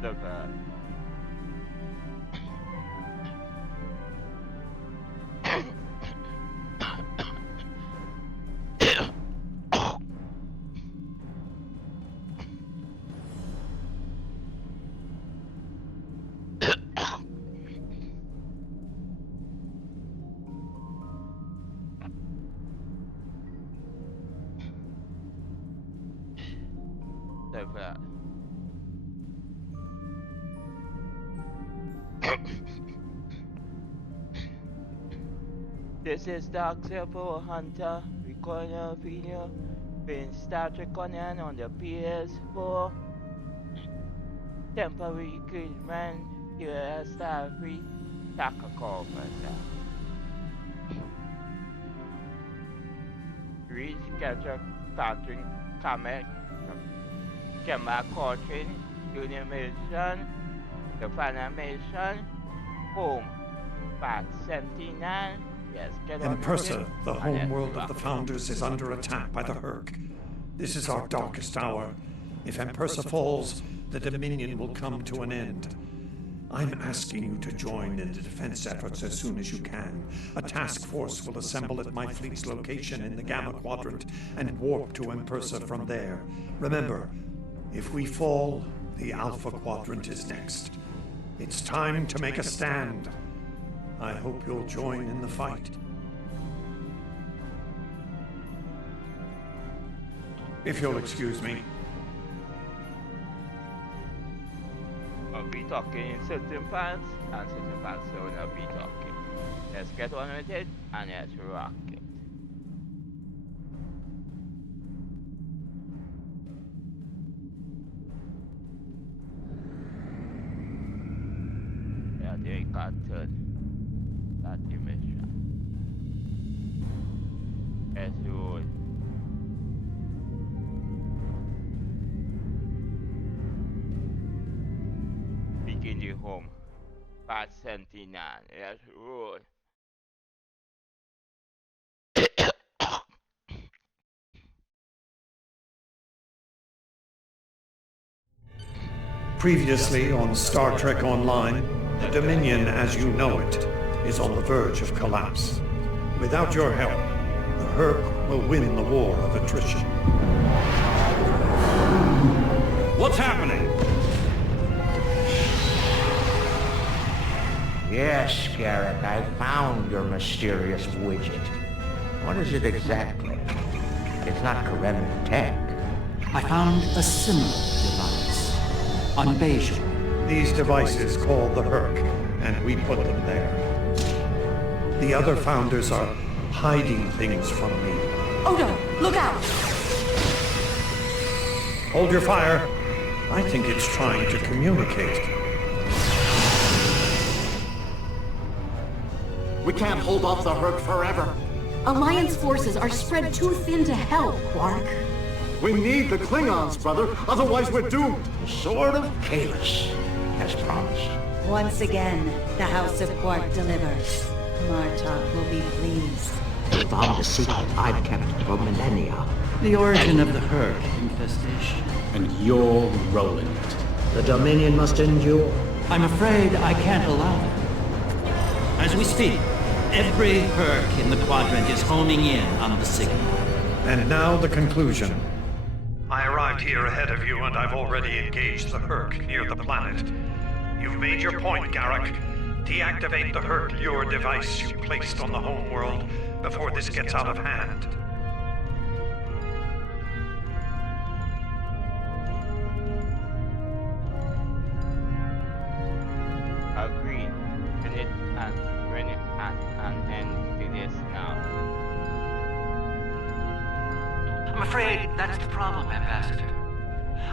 Look at look at This is Dr. Hunter recording a video being Star Trek on the ps4 temporal recruitment here at Starfleet tacial. Reschedule Catherine Comet Gemma Caution Union the final mission home Part 79. Yes, get on In Persa, the home world of the Founders is under attack by the Herc. This is our darkest hour. If Persa falls, the Dominion will come to an end. I'm asking you to join in the defense efforts as soon as you can. A task force will assemble at my fleet's location in the Gamma Quadrant and warp to Persa from there. Remember, if we fall, the Alpha Quadrant is next. It's time to make a stand. I hope you'll join in the fight. If you'll excuse me. I'll be talking in certain parts and certain parts I will not be talking. Let's get on with it and let's rock it. Yeah, they got that mission. Let's do it. Begin the home. Part 79. Let's roll. Previously on Star Trek Online, the Dominion as you know it is on the verge of collapse. Without your help, the Herc will win the war of attrition. What's happening? Yes, Garrick, I found your mysterious widget. What is it exactly? It's not Karen tech. I found a similar device on Bajor. These devices called the Herc, and we put them there. The other Founders are hiding things from me. Odo, look out! Hold your fire. I think it's trying to communicate. We can't hold off the Herc forever. Alliance forces are spread too thin to help, Quark. We need the Klingons, brother, otherwise we're doomed. The Sword of Kalis, as promised. Once again, the House of Quark delivers. Martok will be pleased. We found a secret I've kept for millennia. The origin of the Herc infestation. And you're rolling it. The Dominion must endure. I'm afraid I can't allow that. As we speak, every Herc in the quadrant is homing in on the signal. And now the conclusion. I arrived here ahead of you, and I've already engaged the Herc near the planet. You've made your point, Garrick. Deactivate the Herc lure device you placed on the home world before this gets out of hand. Agreed. Bring it and end to this now. I'm afraid that's the problem, Ambassador.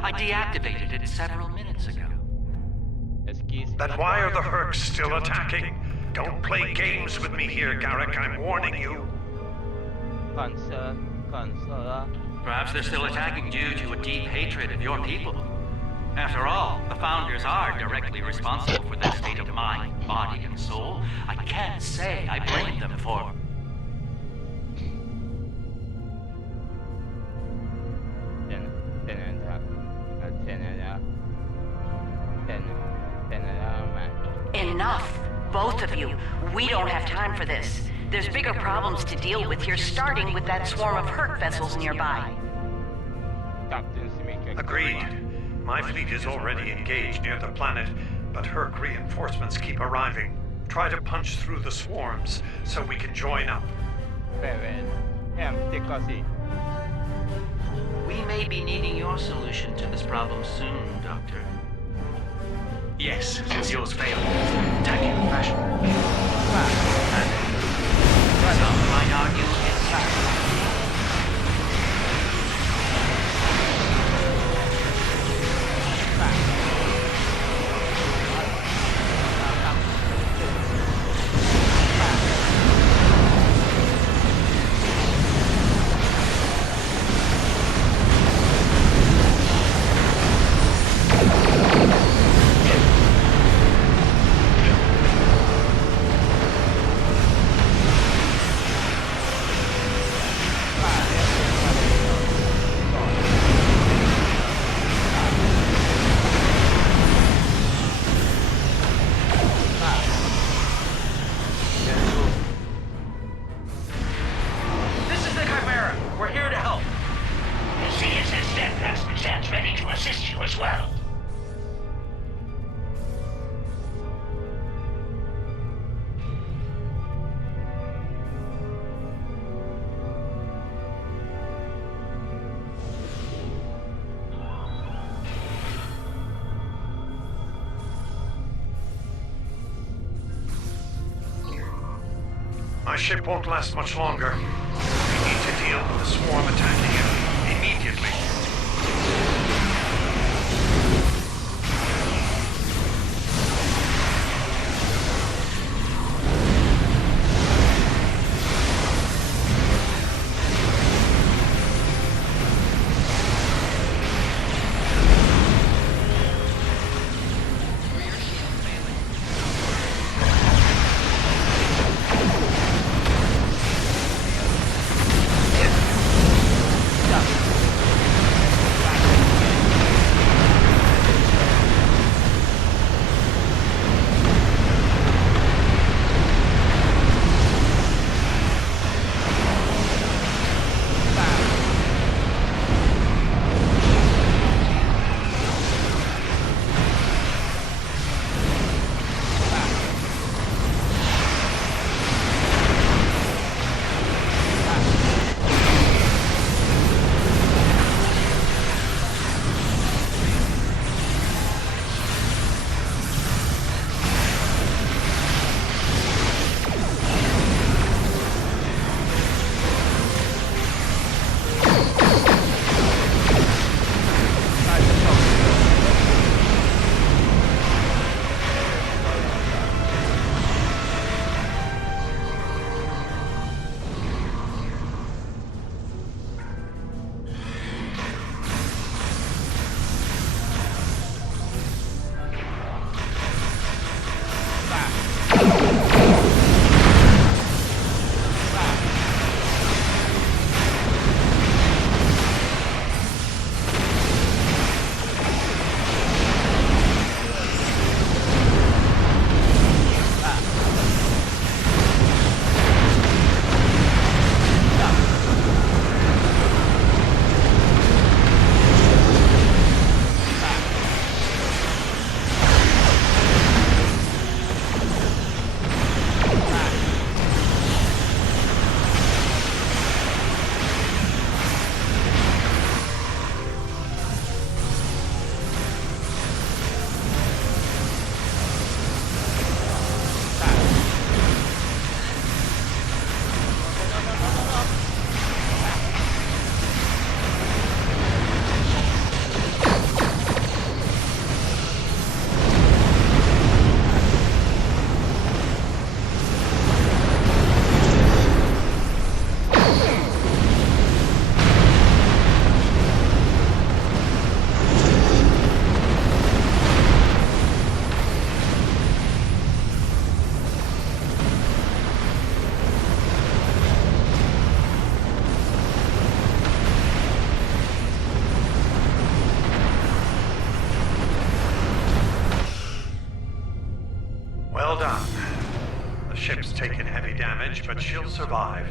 I deactivated it several minutes ago. Excuse me. Then why are the Hercs still attacking? Don't play games with me here, Garrick. I'm warning you. Consular. Perhaps they're still attacking due to a deep hatred of your people. After all, the Founders are directly responsible for their state of mind, body, and soul. I can't say I blame them for... Enough. Both of you. We don't have time for this. There's bigger problems to deal with here, starting with that swarm of Herc vessels nearby. Captain Smith. Agreed. My fleet is already engaged near the planet, but Herc reinforcements keep arriving. Try to punch through the swarms so we can join up. Bevin. Take us in. We may be needing your solution to this problem soon, Doctor. Yes, since yours failed. Tacial fashion. Some might argue it's My ship won't last much longer. We need to deal with the swarm attacking it immediately. Well done. The ship's taken heavy damage, but she'll survive.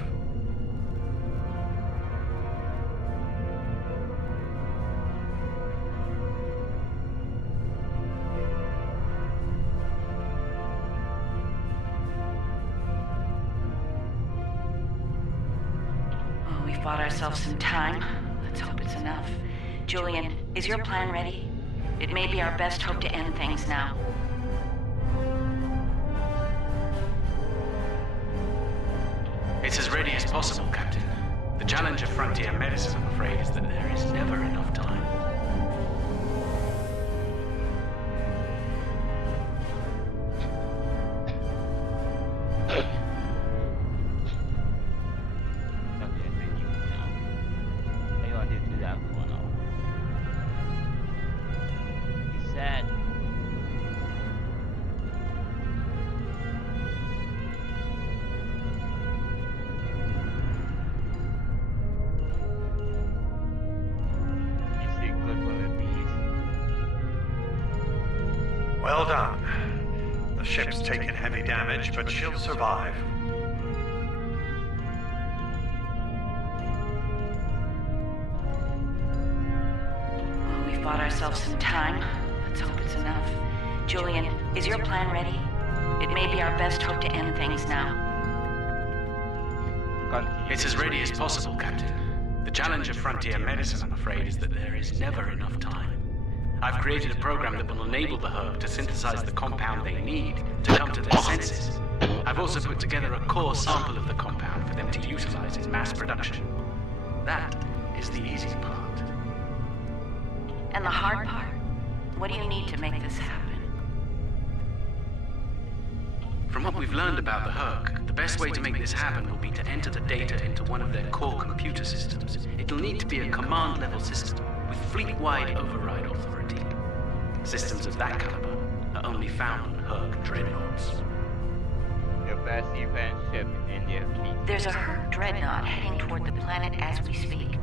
Oh, we've bought ourselves some time. Let's hope it's enough. Julian, is your plan ready? It may be our best hope to end things now. It's as ready as possible, Captain. The challenge of frontier medicine, I'm afraid, is that there is never enough time. Well done. The ship's taken heavy damage, but she'll survive. Oh, we've bought ourselves some time. Let's hope it's enough. Julian, is your plan ready? It may be our best hope to end things now. It's as ready as possible, Captain. The challenge of frontier medicine, I'm afraid, is that there is never enough time. I've created a program that will enable the Herc to synthesize the compound they need to come to their senses. I've also put together a core sample of the compound for them to utilize in mass production. That is the easy part. And the hard part? What do you need to make this happen? From what we've learned about the Herc, the best way to make this happen will be to enter the data into one of their core computer systems. It'll need to be a command-level system with fleet-wide override authority. Systems of that caliber are only found on Herc dreadnoughts. The best defense ship in their fleet. There's a Herc dreadnought heading toward the planet as we speak.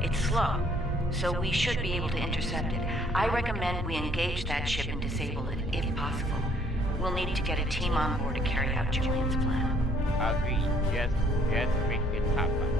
It's slow, so we should be able to intercept it. I recommend we engage that ship and disable it, if possible. We'll need to get a team on board to carry out Julian's plan. Agreed. Yes, make it happen.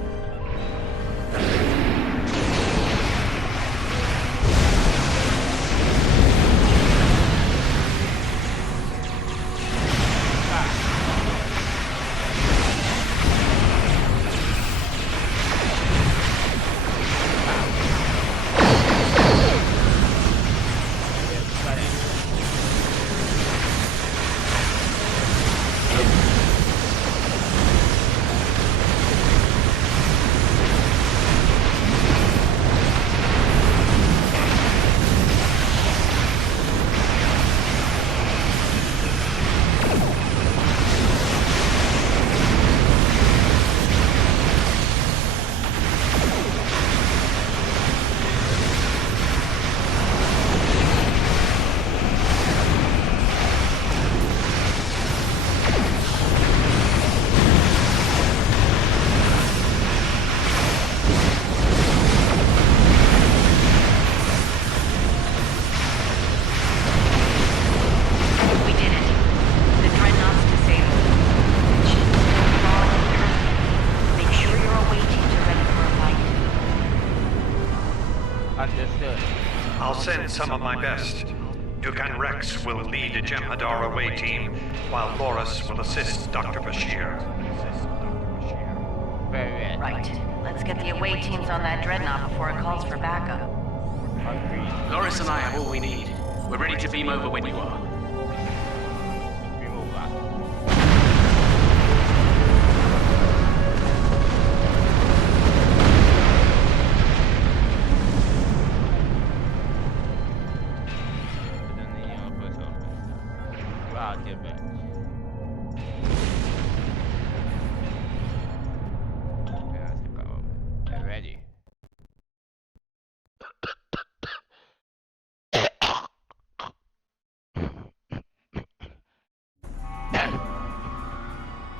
I'll send some of my best. Dukan Rex will lead a Jem'Hadar away team, while Loris will assist Dr. Bashir. Very Right. Let's get the away teams on that dreadnought before it calls for backup. Agreed. Loris and I have all we need. We're ready to beam over when you are. Remove that. Ready.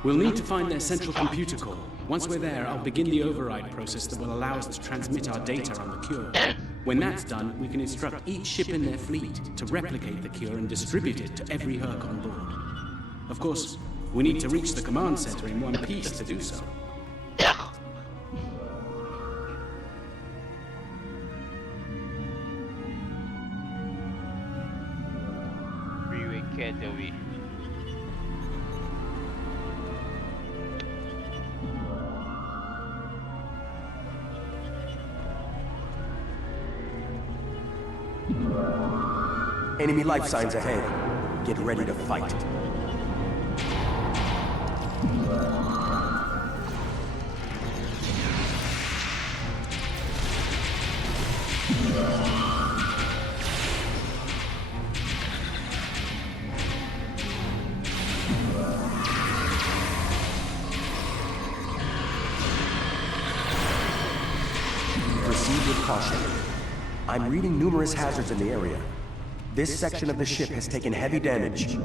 We'll need to find their central computer core. Once we're there, I'll begin the override process that will allow us to transmit our data on the cure. When that's done, we can instruct each ship in their fleet to replicate the cure and distribute it to every Herc on board. Of course, we need to reach the command center in one piece to do so. Away. Enemy life signs ahead. Get ready to fight. Proceed with caution. I'm reading numerous hazards in the area. This section of the ship has taken heavy damage.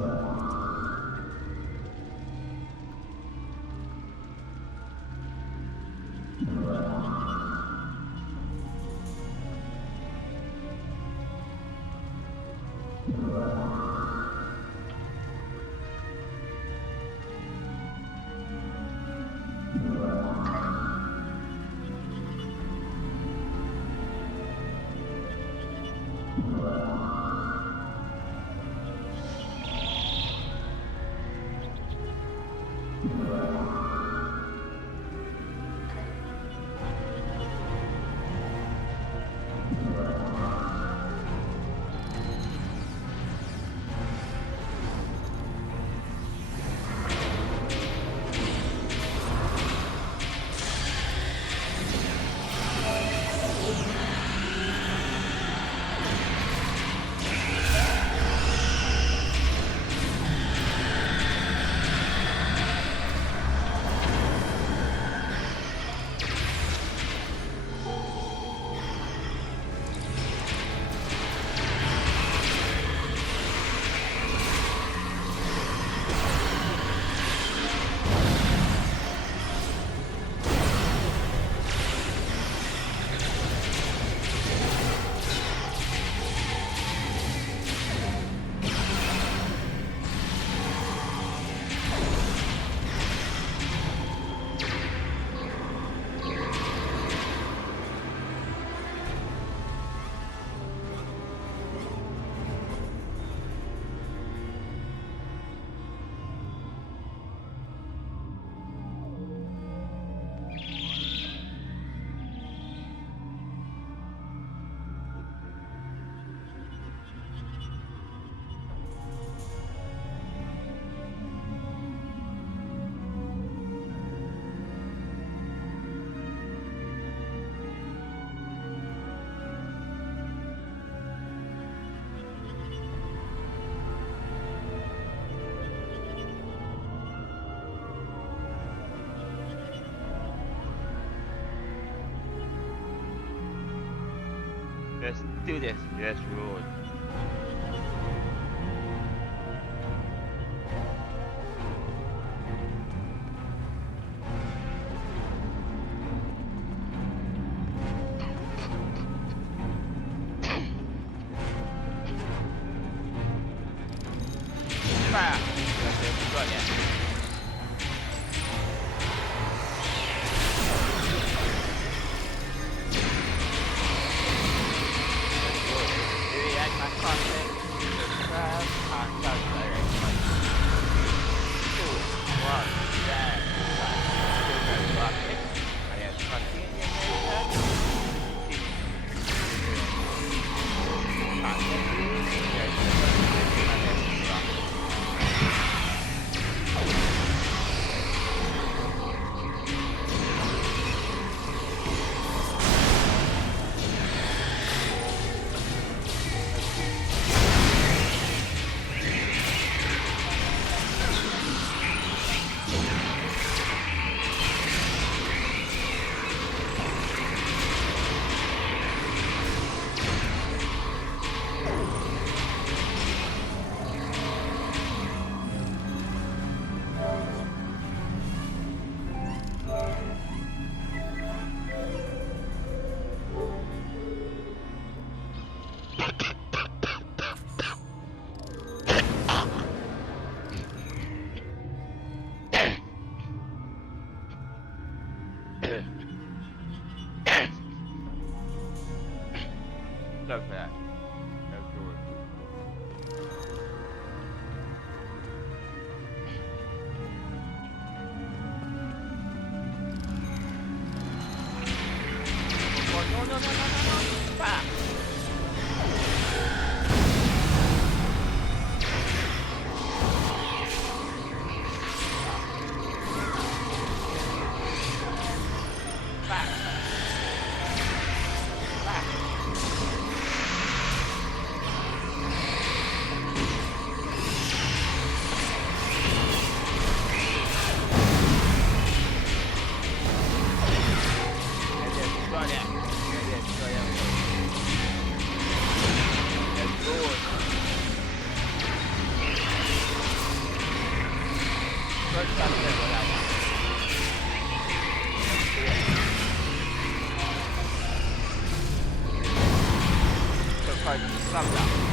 Let's do this. Let's roll. Fire! Let's go again. Good stuff there, whatever. So far, stop that.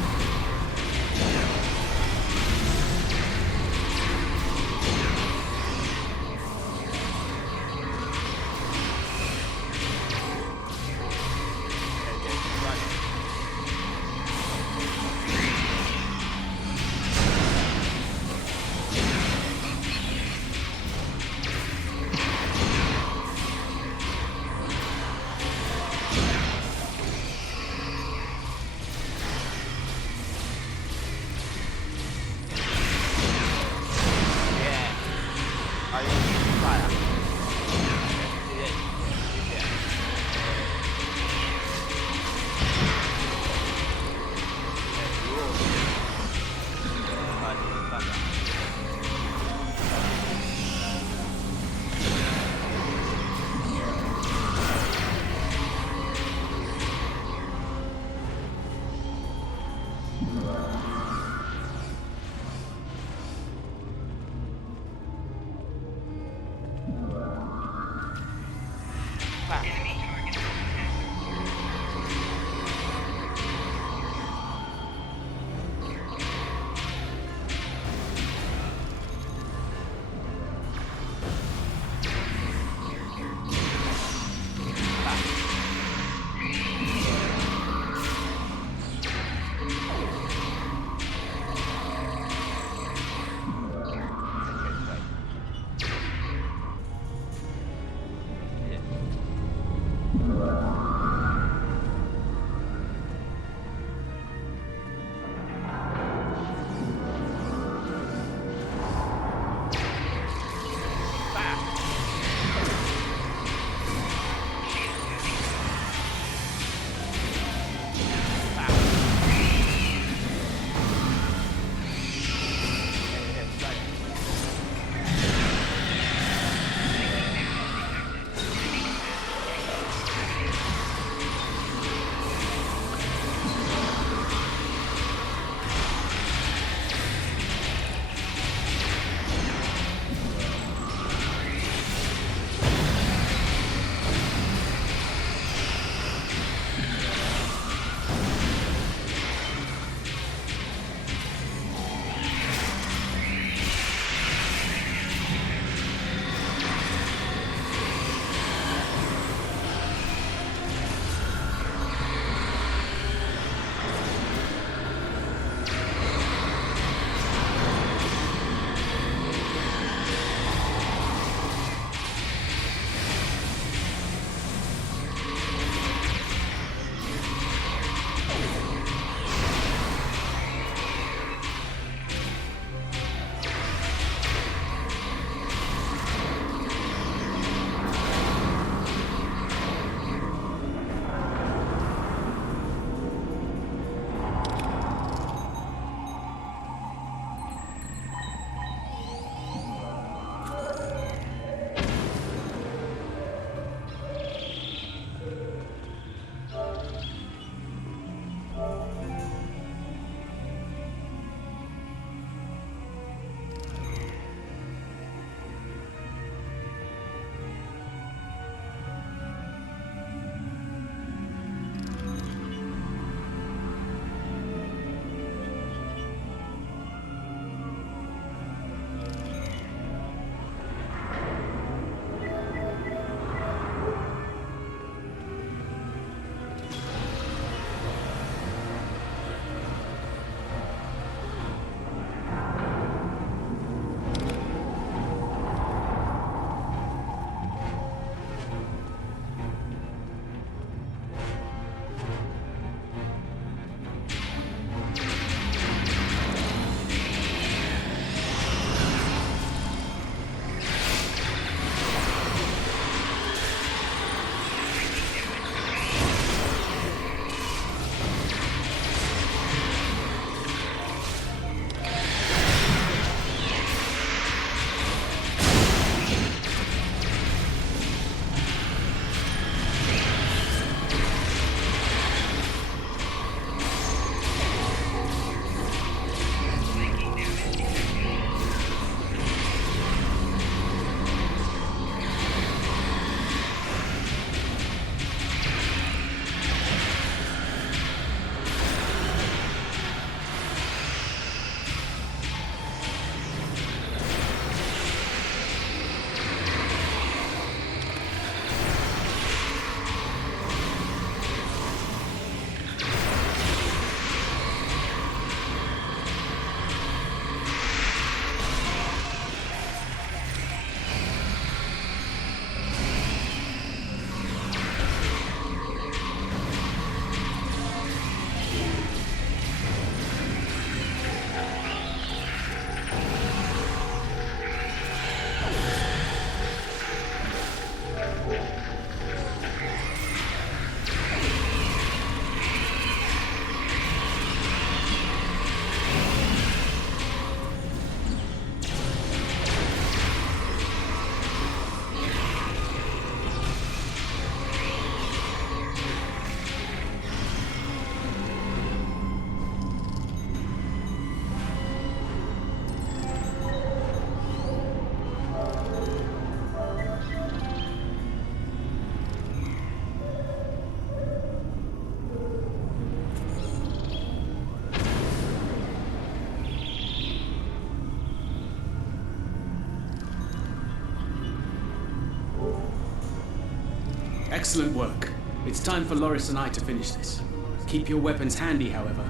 Excellent work. It's time for Loris and I to finish this. Keep your weapons handy, however.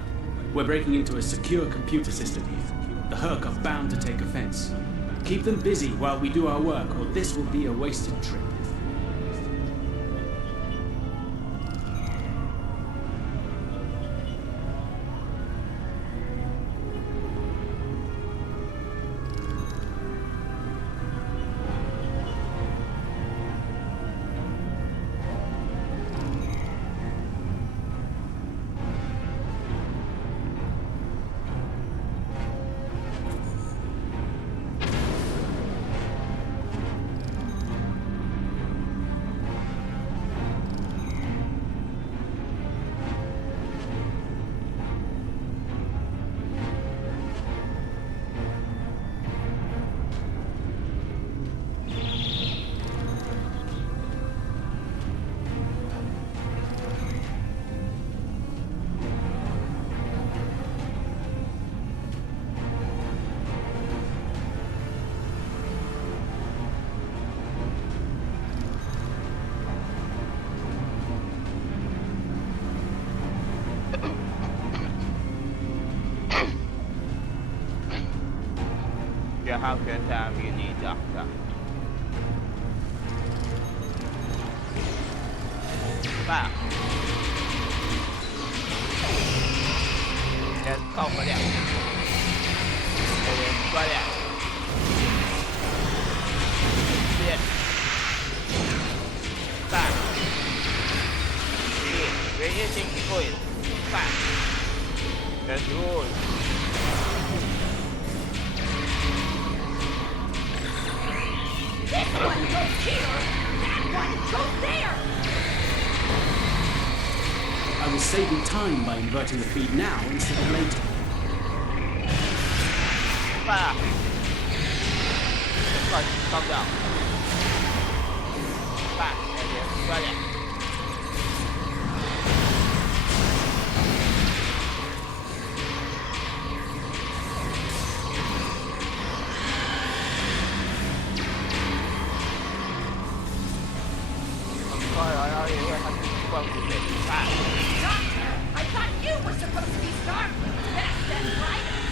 We're breaking into a secure computer system here. The Herc are bound to take offense. Keep them busy while we do our work, or this will be a wasted trip. How much time you need, Doctor? Back. Let's go for that. Let's go there. Yes. Back. Yeah. Where do you think you're going? Back. Let's roll. This one goes here! That one goes there! I was saving time by inverting the feed now instead of later. Back. Calm down. Back. And then right there. Doctor, I thought you were supposed to be Starfleet's best and brightest.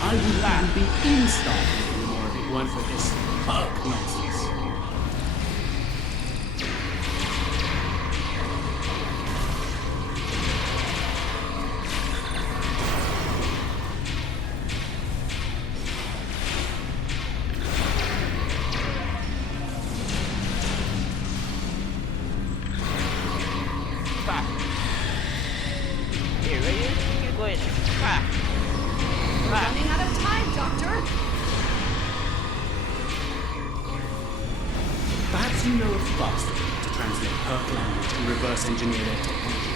I wouldn't even be in Starfleet anymore if it weren't for this Herc nonsense. Running out of time, Doctor. Perhaps you know a faster way to translate Herc language and reverse engineer their technology.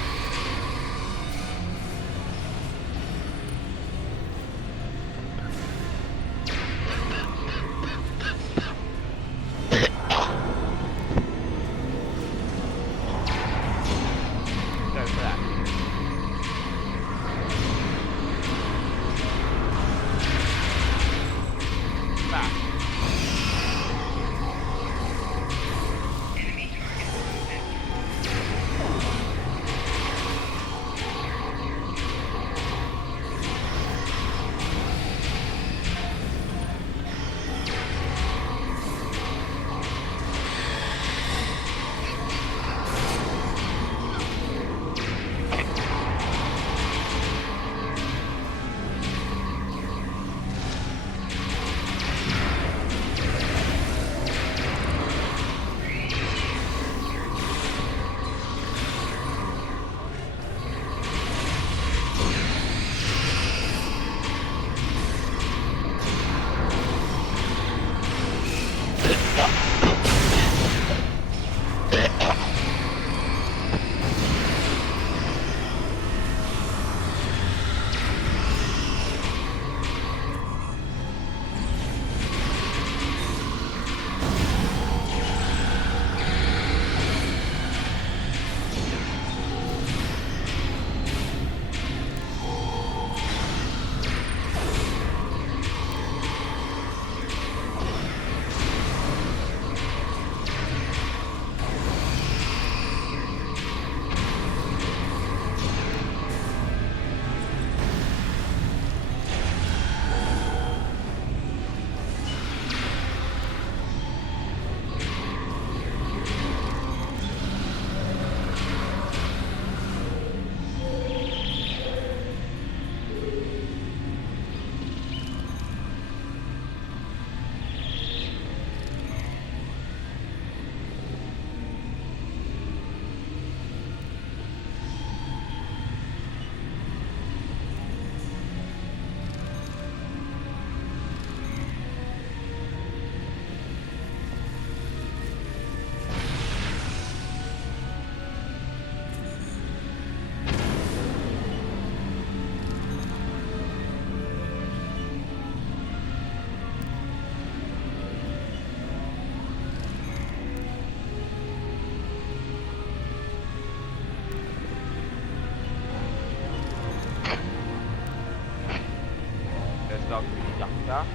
talk to the doctor.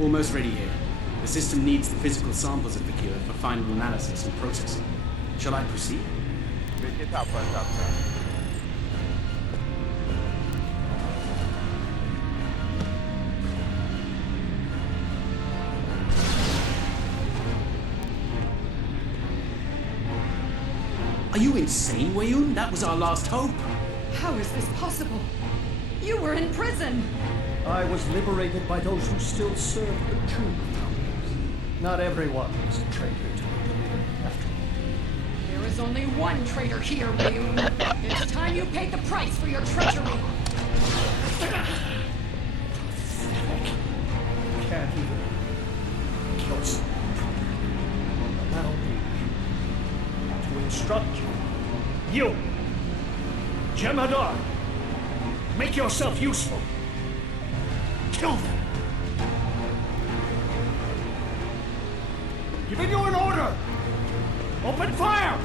Almost ready here. The system needs the physical samples of the cure for final analysis and processing. Shall I proceed? Pick it up, doctor. Are you insane, Wayun? That was our last hope. How is this possible? You were in prison! I was liberated by those who still serve the true founders. Not everyone is a traitor to me, after all. There is only one traitor here, Wayun. It's time you paid the price for your treachery! Can't even kill someone. Allow me to instruct you. You, Jemadar, make yourself useful. Kill them. Giving you an order. Open fire.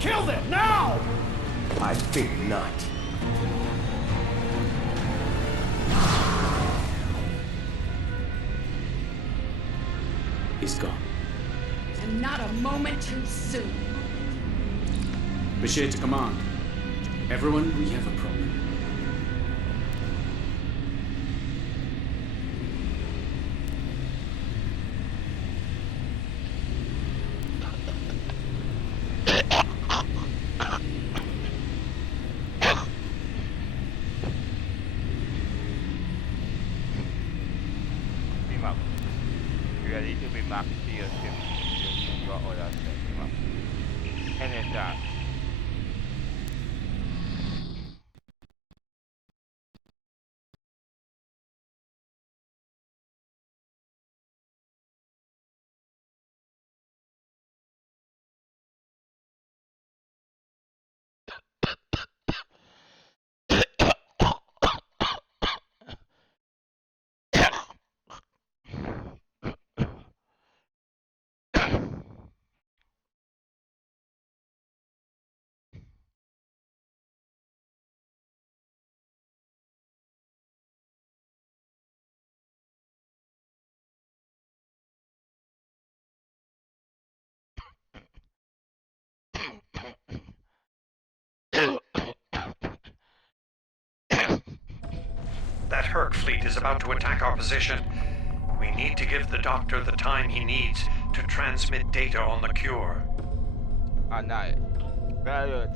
Kill them now. I think not. He's gone. And not a moment too soon. Bashir to command. Everyone, we have a problem. Beam up. You ready to be back to your ship? Your order set. Beam up. Anytime. That Herc fleet is about to attack our position. We need to give the doctor the time he needs to transmit data on the cure. Ah, nice. Very good.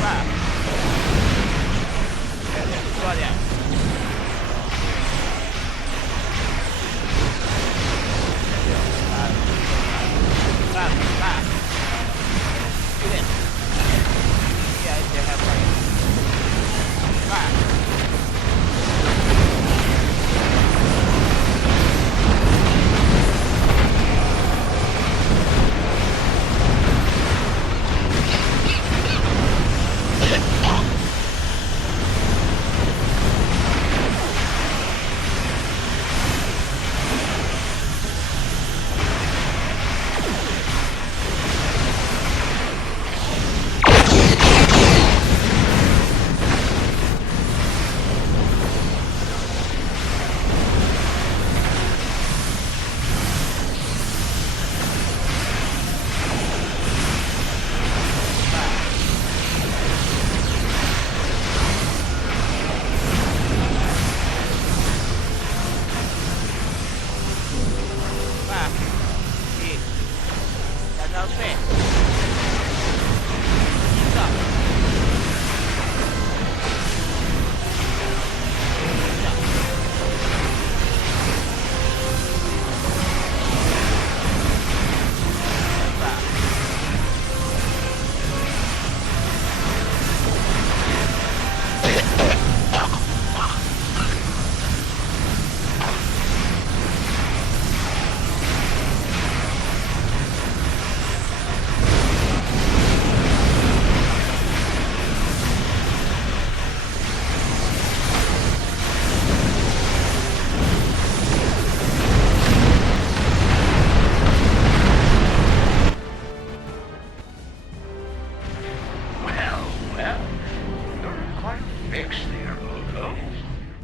Back. Go there. Back. Do it. Yeah, they have right. Back.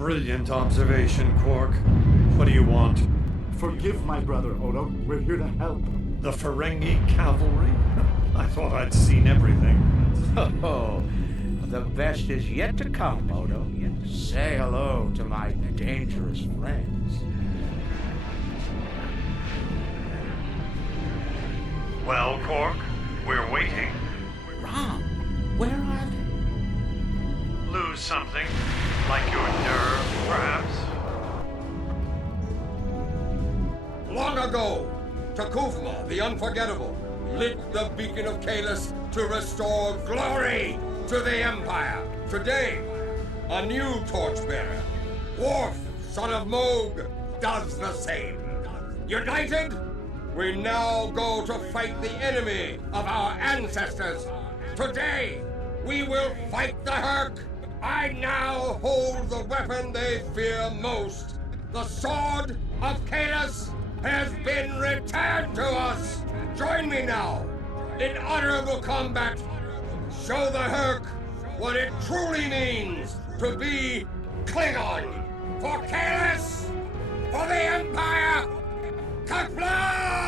Brilliant observation, Quark. What do you want? Forgive my brother, Odo. We're here to help. The Ferengi cavalry? I thought I'd seen everything. Oh, the best is yet to come, Odo. Say hello to my dangerous friends. Well, Quark, we're waiting. Rom, where are they? Lose something? Like your nerve, perhaps? Long ago, Takufma, the Unforgettable, lit the beacon of Kalis to restore glory to the Empire. Today, a new torchbearer, Worf, son of Moog, does the same. United, we now go to fight the enemy of our ancestors. Today, we will fight the Herc. I now hold the weapon they fear most. The Sword of Kalis has been returned to us. Join me now in honorable combat. Show the Herc what it truly means to be Klingon. For Kalis, for the Empire, Kapla!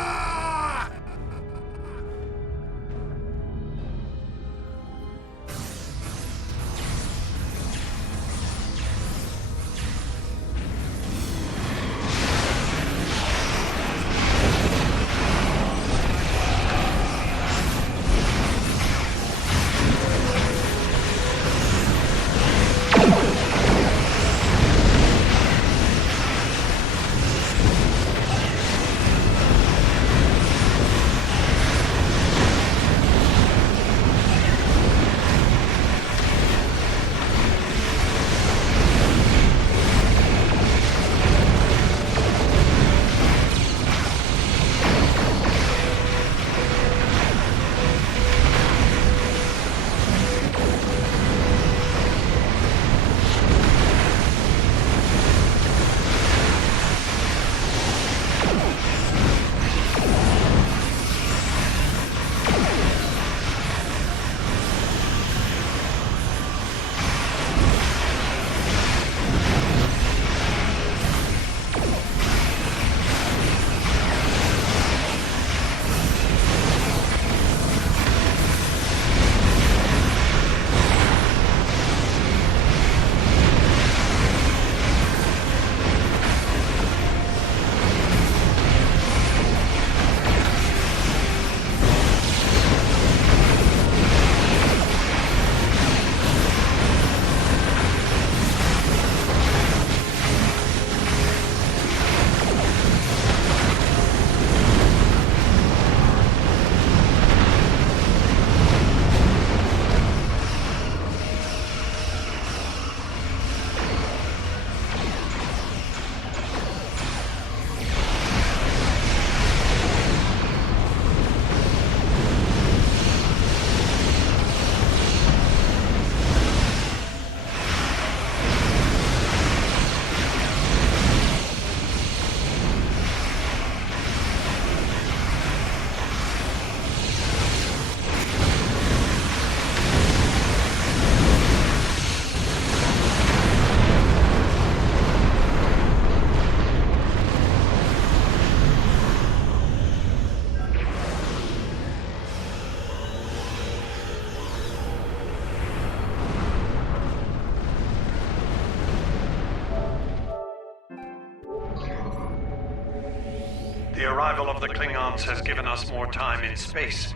The arrival of the Klingons has given us more time in space,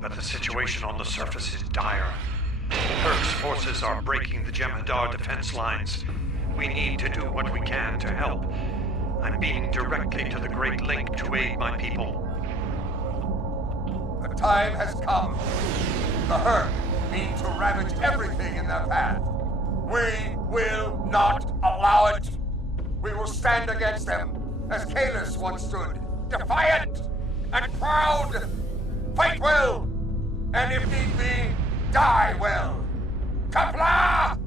but the situation on the surface is dire. Kirk's forces are breaking the Jem'Hadar defense lines. We need to do what we can to help. I'm beaming directly to the Great Link to aid my people. The time has come. The Herc mean to ravage everything in their path. We will not allow it. We will stand against them as Kalis once stood, defiant and proud. Fight well, and if need be, die well. Kapla!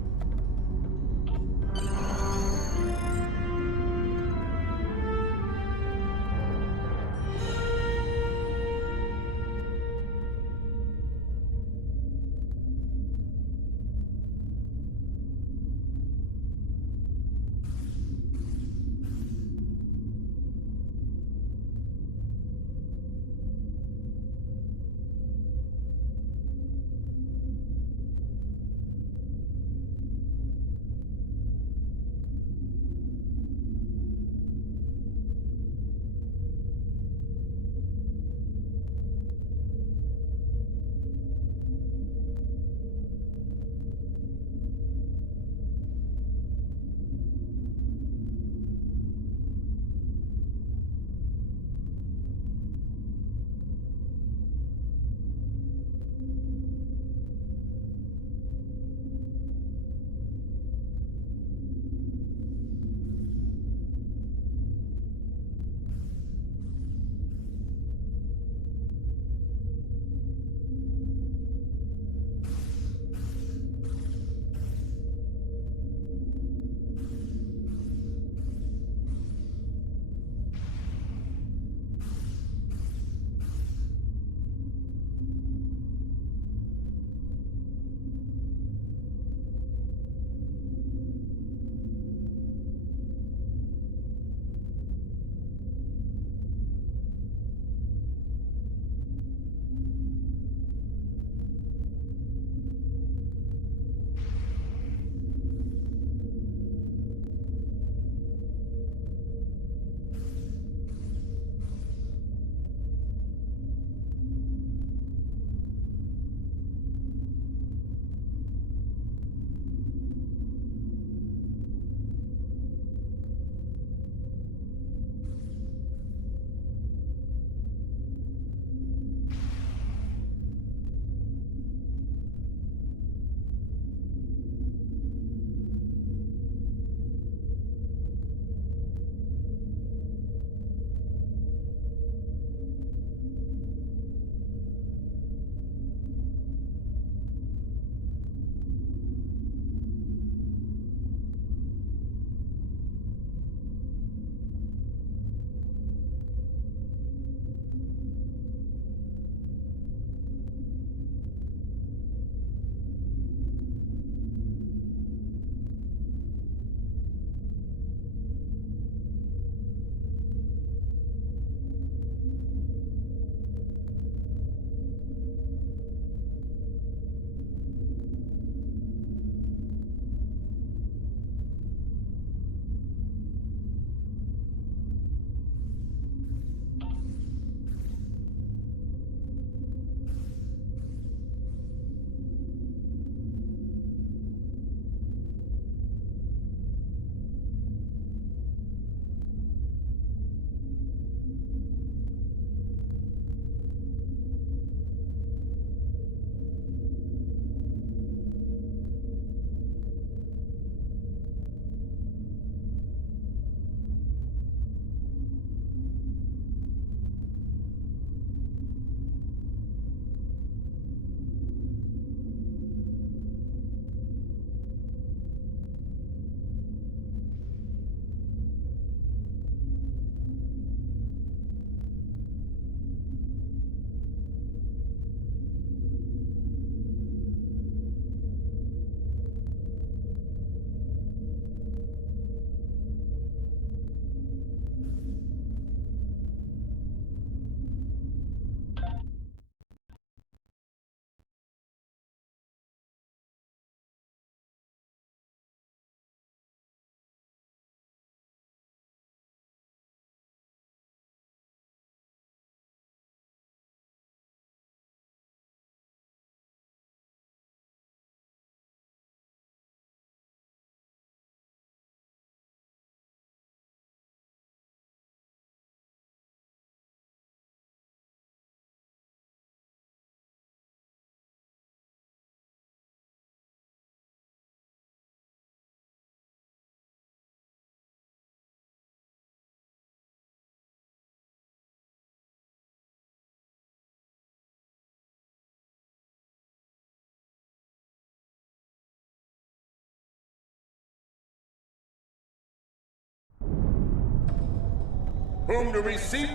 Whom do we seek?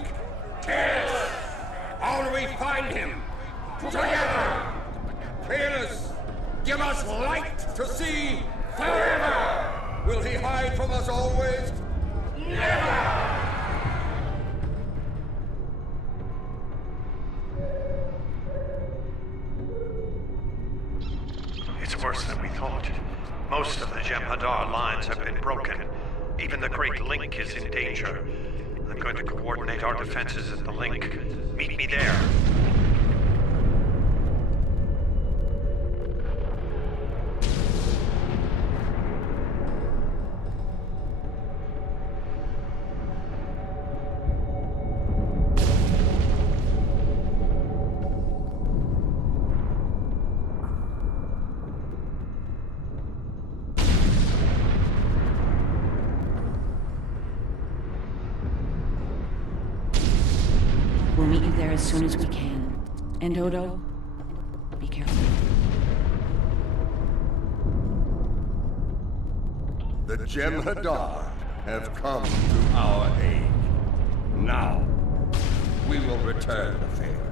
Kalis! How do we find him? Together! Kalis, give us light to see forever! Will he hide from us always? Never! It's worse than we thought. Most of the Jem'Hadar lines have been broken. Even the Great Link is in danger. I'm going to coordinate our defenses at the link. Meet me there. We'll meet you there as soon as we can. And Odo, be careful. The Jem'Hadar have come to our aid. Now, we will return the favor.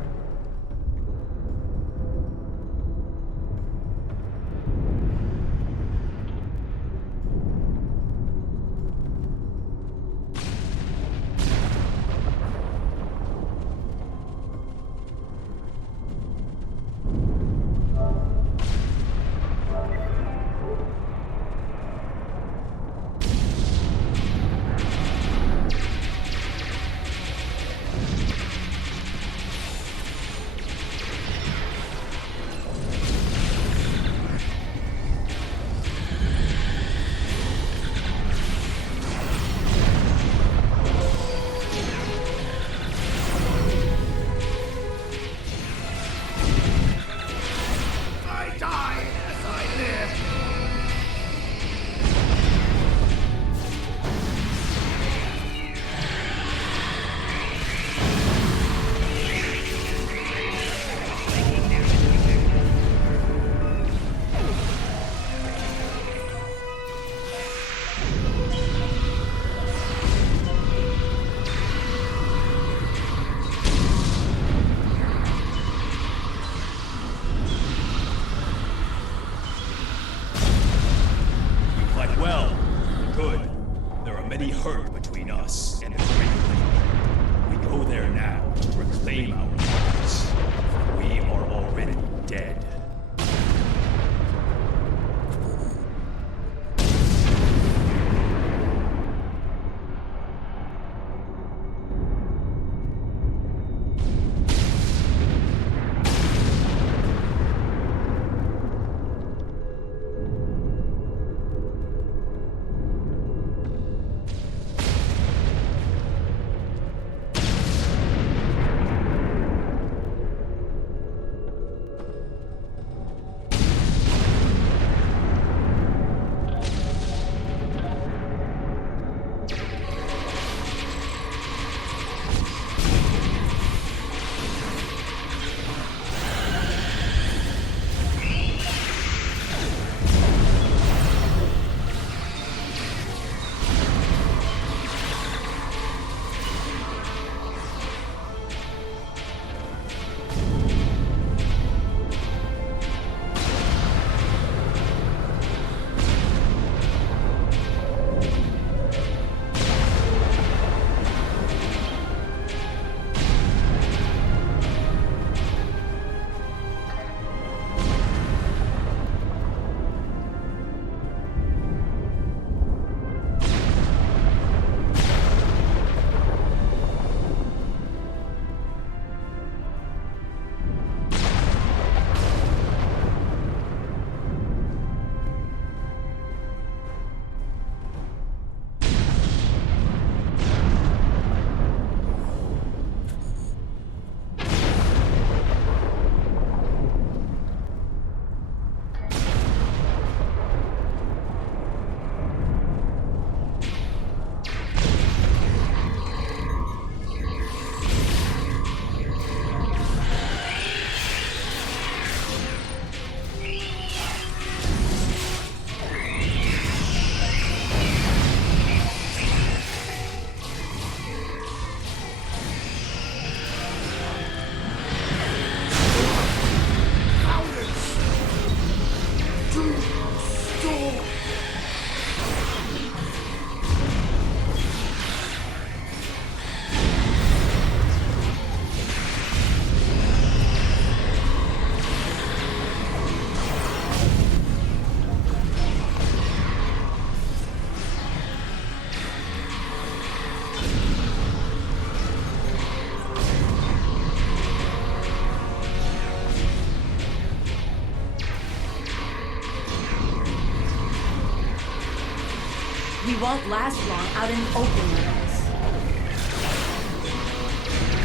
We won't last long out in the open with this.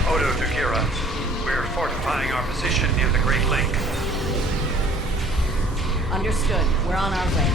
Odo to Kira. We're fortifying our position near the Great Lake. Understood. We're on our way.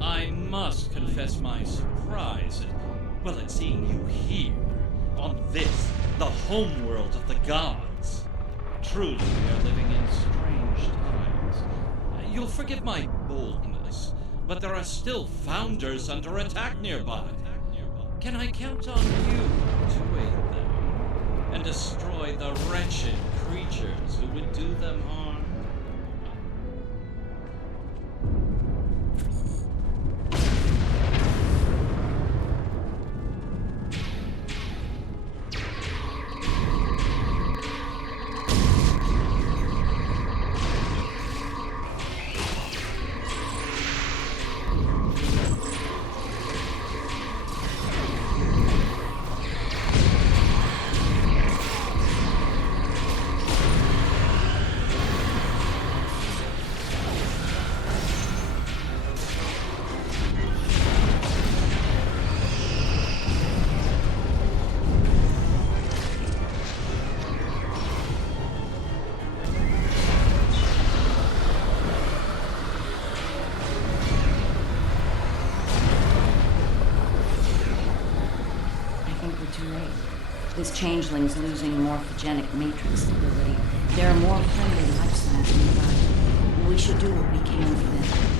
I must confess my surprise at seeing you here, on this, the homeworld of the gods. Truly, we are living in strange times. You'll forgive my boldness, but there are still founders under attack nearby. Can I count on you to aid them, and destroy the wretched creatures who would do them harm? This changeling's losing morphogenic matrix stability. There are more friendly life signs nearby. We should do what we can for them.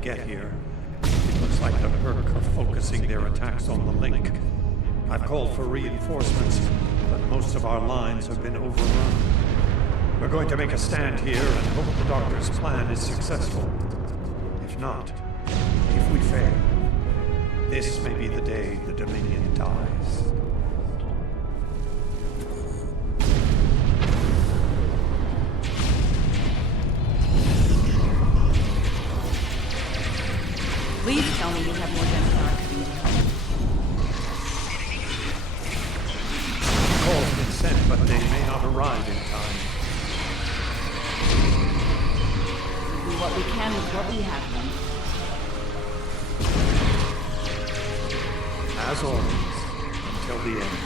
can get here. It looks like the Herc are focusing their attacks on the link. I've called for reinforcements, but most of our lines have been overrun. We're going to make a stand here and hope the Doctor's plan is successful. If not, if we fail, this may be the day the Dominion dies. Please tell me you have more Democrat coming to help. Calls have been sent, but they may not arrive in time. We'll do what we can with what we have then. As always, until the end.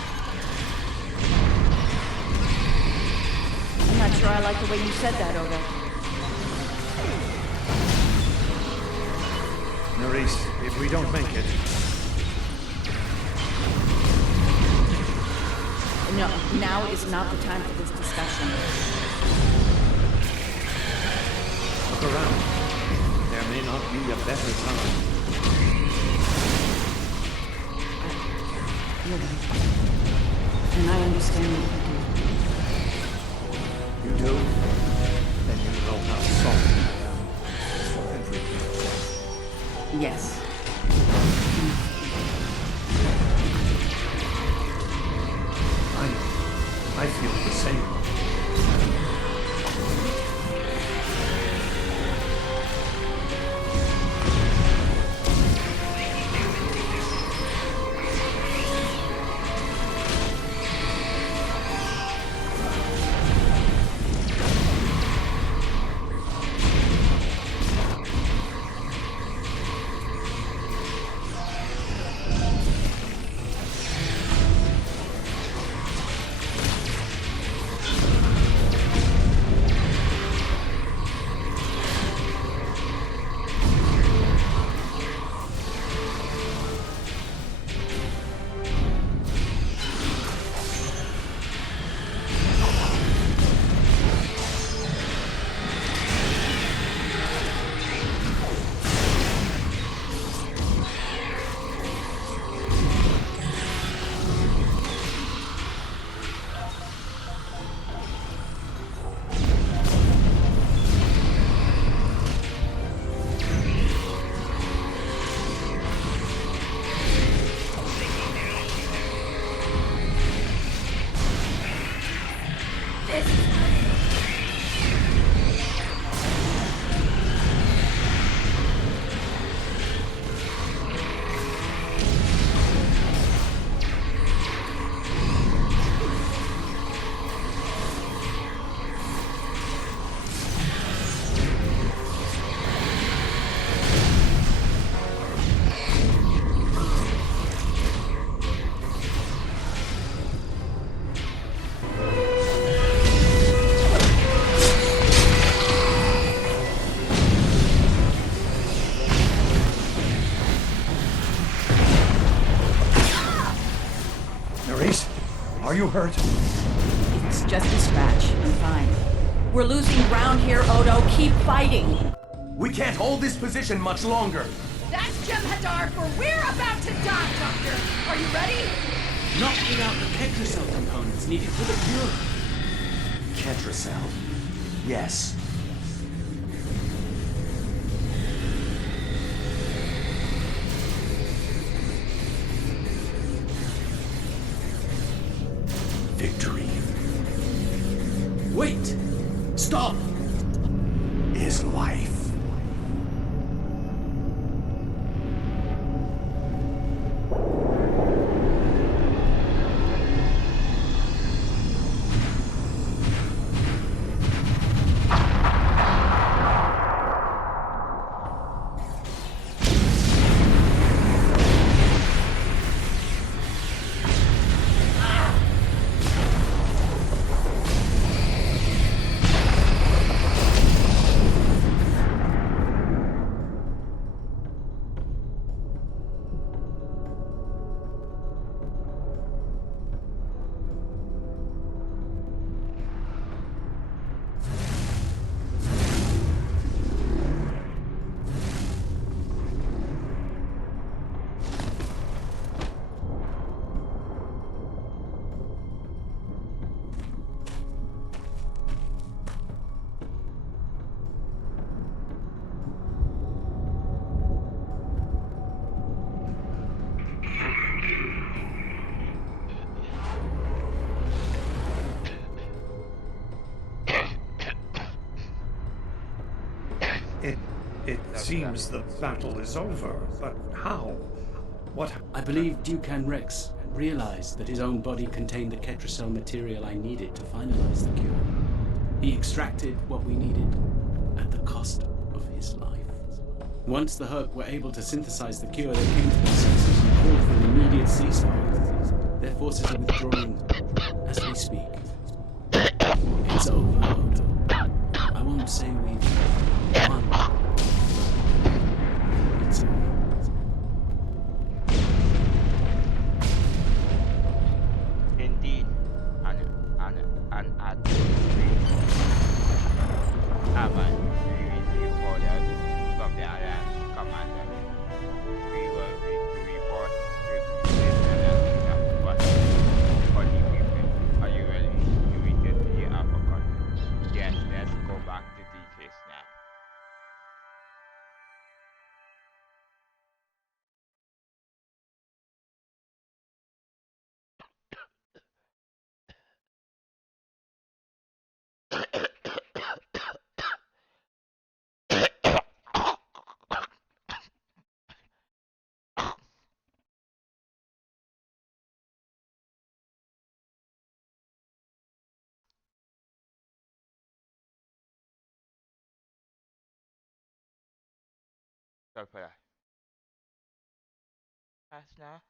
I'm not sure I like the way you said that, Odo. Nerys, if we don't make it... No, now is not the time for this discussion. Look around. There may not be a better time. You're right. And I understand what You do? Then you know how sorry I am for everything. Yes. I feel the same. Are you hurt? It's just a scratch. I'm fine. We're losing ground here, Odo. Keep fighting. We can't hold this position much longer. That's Jem'Hadar, for we're about to die, Doctor. Are you ready? Not without the Ketracel components needed for the cure. Ketracel? Yes. Victory. Wait! Stop! Is life. It seems the battle is over, but how? What? I believe Dukan Rex realized that his own body contained the Ketracel material I needed to finalize the cure. He extracted what we needed at the cost of his life. Once the Herc were able to synthesize the cure, they came to their senses and called for an immediate ceasefire. Their forces are withdrawing as we speak. It's over, Odo. I won't say we've won. It's over. Indeed, an Avan, we receive orders from the Alliance commander. We will report to the Alliance but for the equipment. Are you ready? You will get the uppercut. Yes, let's go back to details now. Sorry for that. That's now.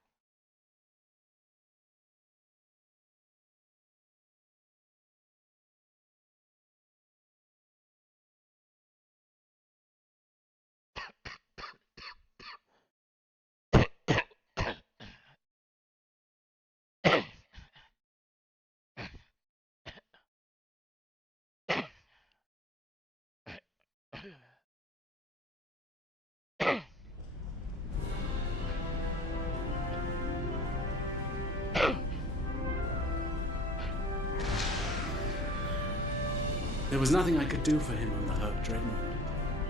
There was nothing I could do for him on the Herc Dreadnought.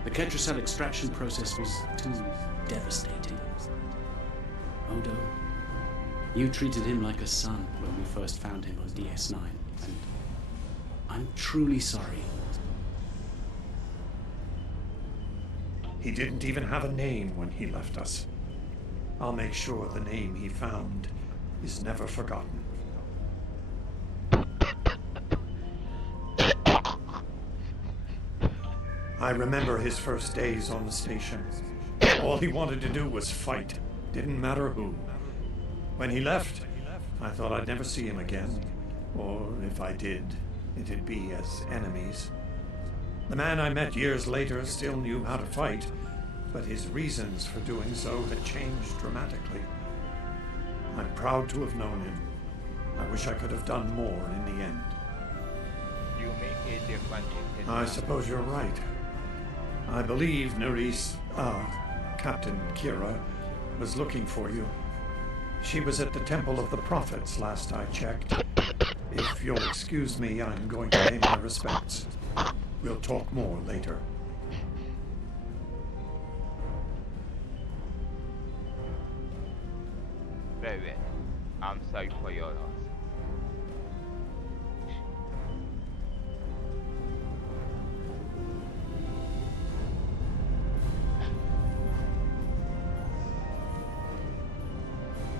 The Ketracel extraction process was too devastating. Odo, you treated him like a son when we first found him on DS9, and I'm truly sorry. He didn't even have a name when he left us. I'll make sure the name he found is never forgotten. I remember his first days on the station. All he wanted to do was fight. Didn't matter who. When he left, I thought I'd never see him again. Or if I did, it'd be as enemies. The man I met years later still knew how to fight, but his reasons for doing so had changed dramatically. I'm proud to have known him. I wish I could have done more in the end. You make a difference in his I life. suppose you're right. I believe Captain Kira, was looking for you. She was at the Temple of the Prophets last I checked. If you'll excuse me, I'm going to pay my respects. We'll talk more later. Very well. I'm sorry for your loss.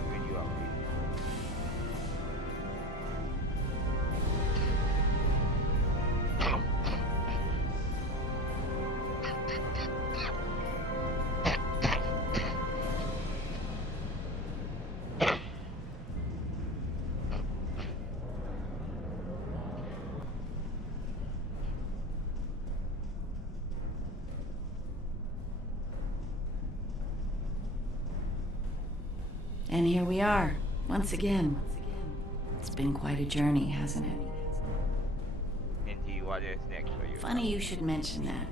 When you are free. And here we are, once again. It's been quite a journey, hasn't it? Indeed, what is next for you? Funny you should mention that.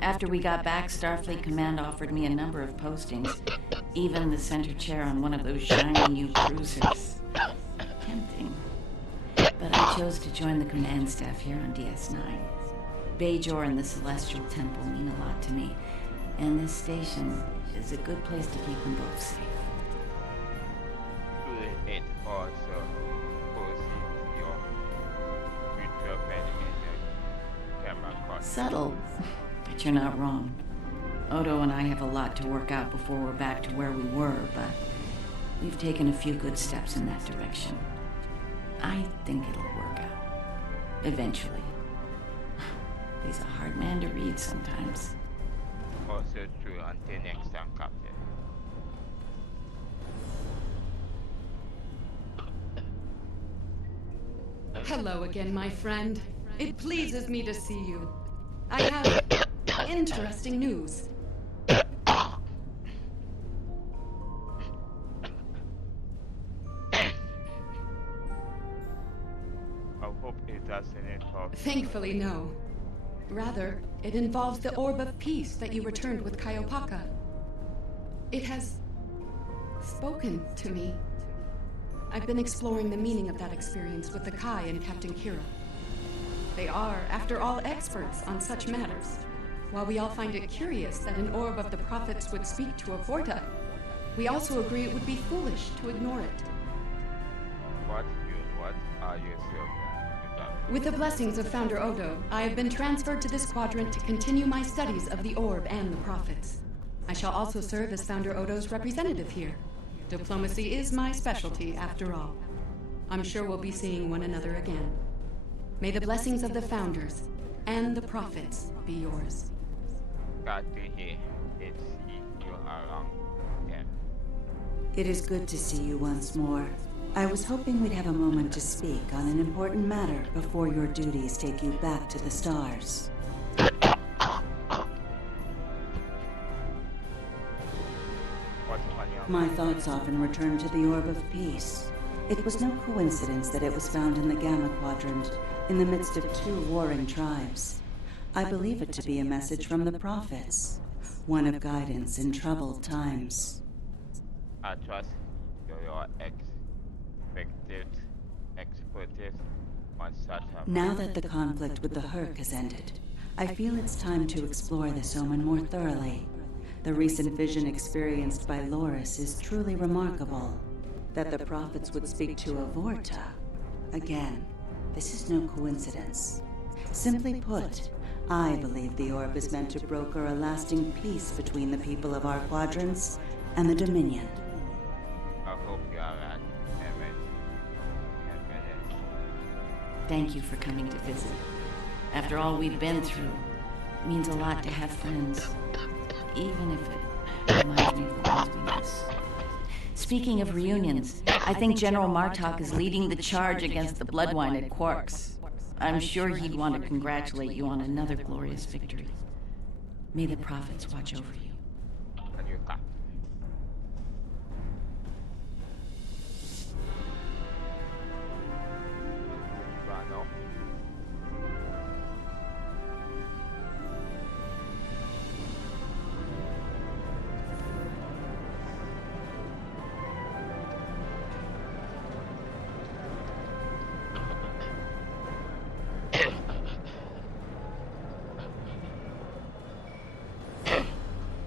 After we got back, Starfleet Command offered me a number of postings, even the center chair on one of those shiny new cruisers. Tempting. But I chose to join the command staff here on DS9. Bajor and the Celestial Temple mean a lot to me, and this station is a good place to keep them both safe. It also foresees your future benefit camera cost. Subtle, but you're not wrong. Odo and I have a lot to work out before we're back to where we were, but we've taken a few good steps in that direction. I think it'll work out. Eventually. He's a hard man to read sometimes. Also true until next time, Captain. Hello again, my friend. It pleases me to see you. I have interesting news. I hope it doesn't involve. Thankfully, no. Rather, it involves the Orb of Peace that you returned with Kaiopaka. It has spoken to me. I've been exploring the meaning of that experience with the Kai and Captain Kira. They are, after all, experts on such matters. While we all find it curious that an Orb of the Prophets would speak to a Vorta, we also agree it would be foolish to ignore it. What are you serving? With the blessings of Founder Odo, I have been transferred to this quadrant to continue my studies of the Orb and the Prophets. I shall also serve as Founder Odo's representative here. Diplomacy is my specialty, after all. I'm sure we'll be seeing one another again. May the blessings of the Founders and the Prophets be yours. Glad to hear it. See you around. Yeah. It is good to see you once more. I was hoping we'd have a moment to speak on an important matter before your duties take you back to the stars. My thoughts often return to the Orb of Peace. It was no coincidence that it was found in the Gamma Quadrant, in the midst of two warring tribes. I believe it to be a message from the Prophets, one of guidance in troubled times. I trust your expertise on such a... Now that the conflict with the Herc has ended, I feel it's time to explore this omen more thoroughly. The recent vision experienced by Loris is truly remarkable. That the Prophets would speak to a Vorta. Again, this is no coincidence. Simply put, I believe the Orb is meant to broker a lasting peace between the people of our quadrants and the Dominion. I hope you are right. Thank you for coming to visit. After all we've been through, it means a lot to have friends. Even if it reminds me of the ones we miss. Speaking of reunions, I think General Martok is leading the charge against the Bloodwine at Quark's. I'm sure he'd want to congratulate you on another glorious victory. May the Prophets watch over you.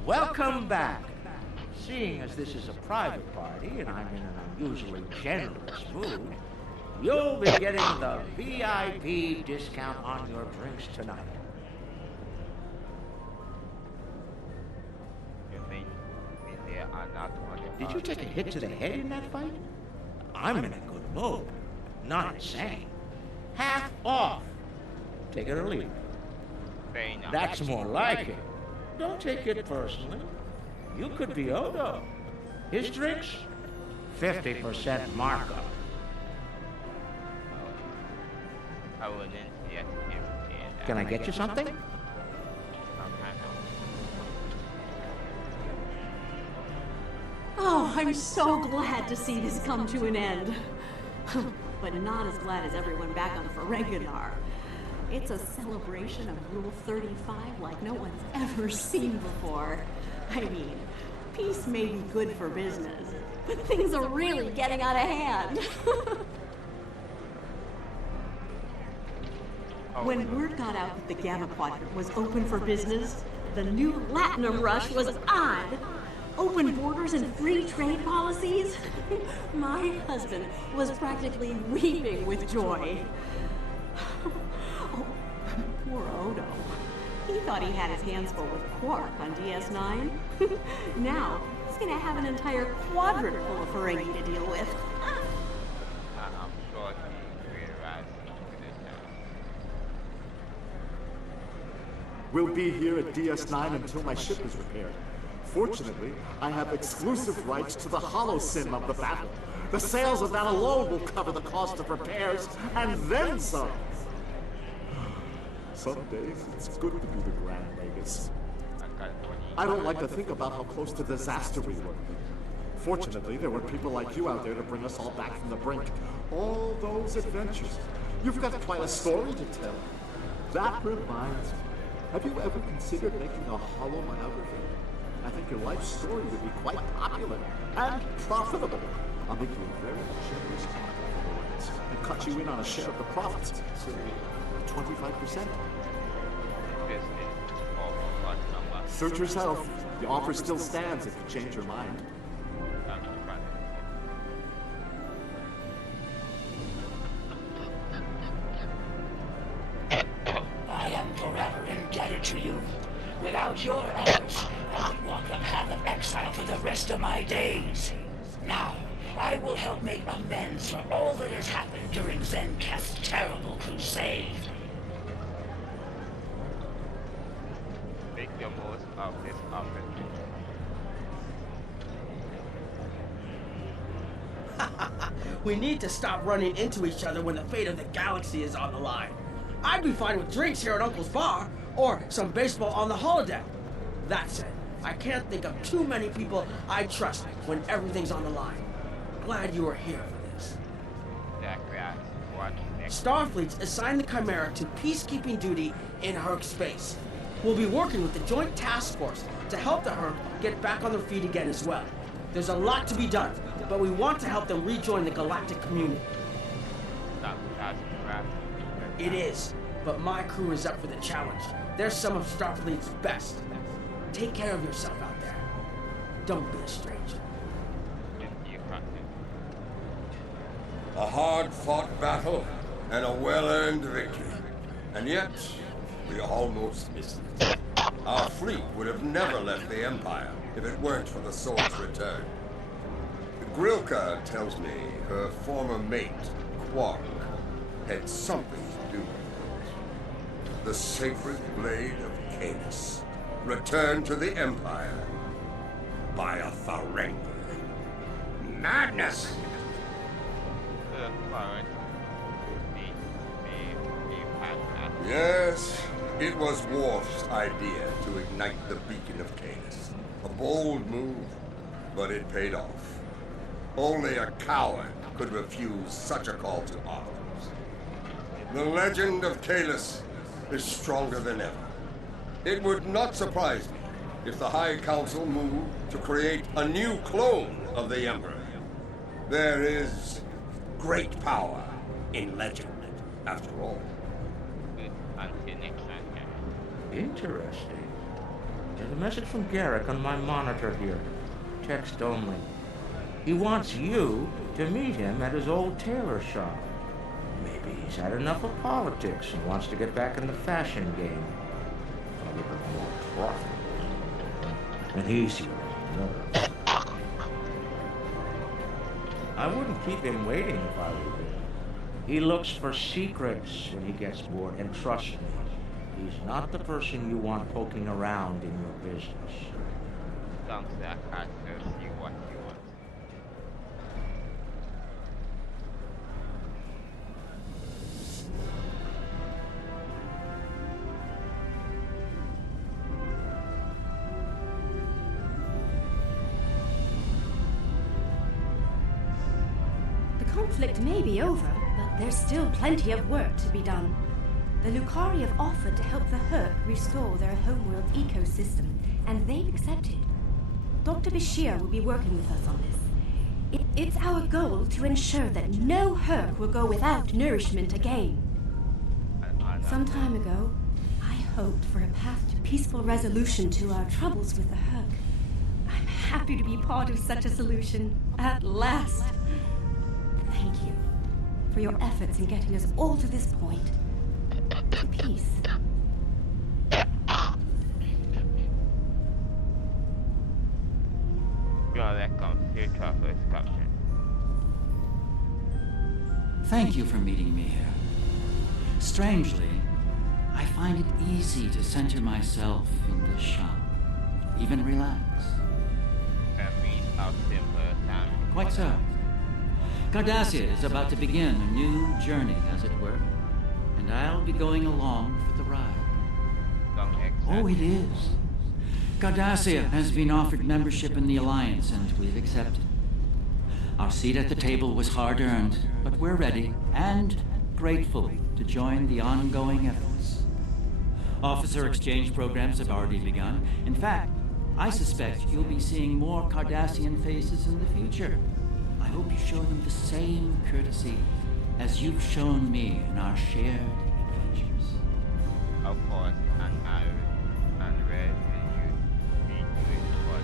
Welcome back. Seeing as this is a private party and I'm in an unusually generous mood, you'll be getting the VIP discount on your drinks tonight. You mean they are not on the... Did you take a hit to the head in that fight? I'm in a good mood. Not insane. Half off. Take it or leave it. That's more like it. Don't take it personally. You could be Odo. His drinks, 50% markup. I wouldn't yet him. Can I get you something? Oh, I'm so glad to see this come to an end. But not as glad as everyone back on Ferenginar. It's a celebration of Rule 35 like no one's ever seen before. I mean, peace may be good for business, but things are really getting out of hand. When word got out that the Gamma Quadrant was open for business, the new Latinum rush was on. Open borders and free trade policies. My husband was practically weeping with joy. Poor Odo. He thought he had his hands full with Quark on DS9. Now, he's gonna have an entire quadrant full of Ferengi to deal with. I'm sure he realized this time. We'll be here at DS9 until my ship is repaired. Fortunately, I have exclusive rights to the holocyn of the battle. The sales of that alone will cover the cost of repairs, and then some. Some days, it's good to be the Grand Magus. I don't like to think about how close to disaster we were. Fortunately, there were people like you out there to bring us all back from the brink. All those adventures. You've got quite a story to tell. That reminds me. Have you ever considered making a holobiography? I think your life story would be quite popular and profitable. I'll make you a very generous offer for the rights and cut you in on a share of the profits. So, 25%. Search yourself. The offer still stands if you change your mind. I am forever indebted to you. Without your efforts, I'd walk the path of exile for the rest of my days. Now, I will help make amends for all that has happened during Zenketh's terrible crusade. Make the most of this opportunity. We need to stop running into each other when the fate of the galaxy is on the line. I'd be fine with drinks here at Uncle's bar, or some baseball on the holodeck. That said, I can't think of too many people I trust when everything's on the line. Glad you were here for this. Starfleet's assigned the Chimera to peacekeeping duty in Herc space. We'll be working with the Joint Task Force to help the Herc get back on their feet again as well. There's a lot to be done, but we want to help them rejoin the galactic community. It is, but my crew is up for the challenge. They're some of Starfleet's best. Take care of yourself out there. Don't be a stranger. A hard-fought battle and a well-earned victory. And yet, we almost missed it. Our fleet would have never left the Empire if it weren't for the Sword's return. Grilka tells me her former mate, Quark, had something to do with it. The sacred blade of Canis, returned to the Empire by a Ferengi. Madness! Yes, it was Worf's idea to ignite the beacon of Canis. A bold move, but it paid off. Only a coward could refuse such a call to arms. The legend of Kahless is stronger than ever. It would not surprise me if the High Council moved to create a new clone of the Emperor. There is great power in legend, after all. Interesting. There's a message from Garrick on my monitor here. Text only. He wants you to meet him at his old tailor shop. Maybe he's had enough of politics and wants to get back in the fashion game. A little more profit. And easier on nerves. I wouldn't keep him waiting if I were you. He looks for secrets when he gets bored, and trust me, he's not the person you want poking around in your business. Sounds like I can see what you want. The conflict may be over, but there's still plenty of work to be done. The Lucari have offered to help the Herc restore their homeworld ecosystem, and they've accepted. Dr. Bashir will be working with us on this. It's our goal to ensure that no Herc will go without nourishment again. Some time ago, I hoped for a path to peaceful resolution to our troubles with the Herc. I'm happy to be part of such a solution, at last. Thank you for your efforts in getting us all to this point. Peace. future first captain. Thank you for meeting me here. Strangely, I find it easy to center myself in this shop, even relax. Quite so. Cardassia is about to begin a new journey, as it were, and I'll be going along for the ride. Oh, it is. Cardassia has been offered membership in the Alliance, and we've accepted. Our seat at the table was hard-earned, but we're ready and grateful to join the ongoing efforts. Officer exchange programs have already begun. In fact, I suspect you'll be seeing more Cardassian faces in the future. I hope you show them the same courtesy as you've shown me in our shared adventures. Of course, and where will you be?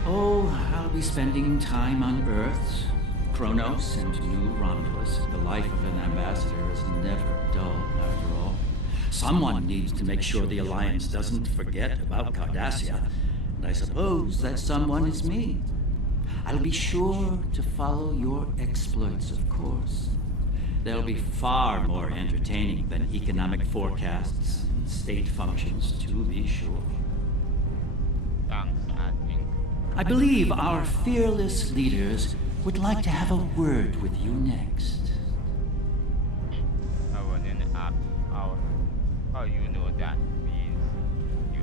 Oh, I'll be spending time on Earth, Kronos, and New Romulus. The life of an ambassador is never dull, after all. Someone needs to make sure the Alliance doesn't forget about Cardassia, and I suppose that someone is me. I'll be sure to follow your exploits, of course. They'll be far more entertaining than economic forecasts and state functions, to be sure. I believe our fearless leaders would like to have a word with you next. I was in the app. How you know that means you.